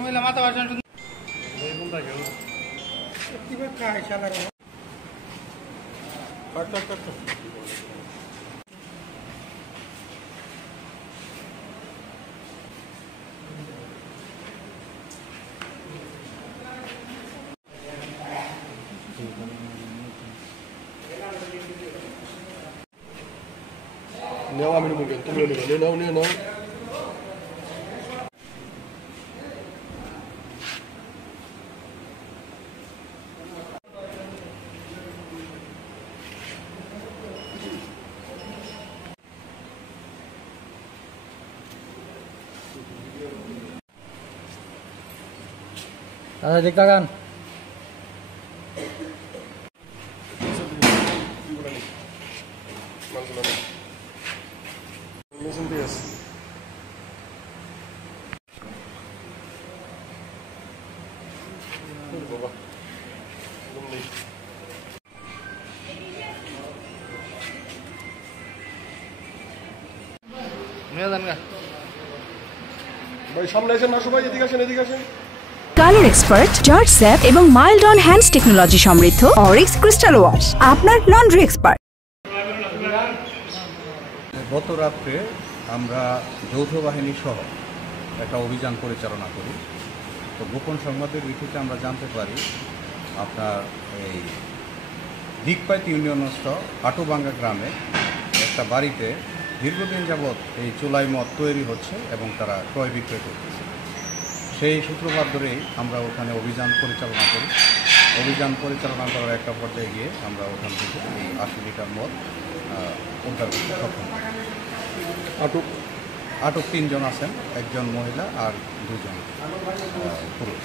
মহিলা মাথা বাসন নেওয়া আমি নেবো তুমি নাও নিয়ে নাও দাদা দেখ লাগান মেশিন দিয়ে আছে বাবা ভাই সামনে আসেন না সবাই এদিকে আসেন কালার এক্সপার্ট জর্জ স্যাপ এবং মাইল্ড অন হ্যান্ডস টেকনোলজি সমৃদ্ধ অরিক্স ক্রিস্টাল ওয়াশ আপনার লন্ড্রি এক্সপার্ট। গত রাত্রে আমরা যৌথ বাহিনী সহ একটা অভিযান পরিচালনা করি। তো গোপন সংবাদের ভিত্তিতে আমরা জানতে পারি আপনার এই দিকপাইত ইউনিয়নস্থ হাটুবাঙ্গা গ্রামে একটা বাড়িতে দীর্ঘদিন যাবৎ এই চুলাই মদ তৈরি হচ্ছে এবং তারা ক্রয় বিক্রয় করতেছে। সেই সূত্রপাত ধরেই আমরা ওখানে অভিযান পরিচালনা করি। অভিযান পরিচালনা করার একটা পর্যায়ে গিয়ে আমরা ওখান থেকে এই ৮০ লিটার মদ উদ্ধার করতে সক্ষম হই। আটক ৩ জন আছেন, একজন মহিলা আর ২ জন পুরুষ।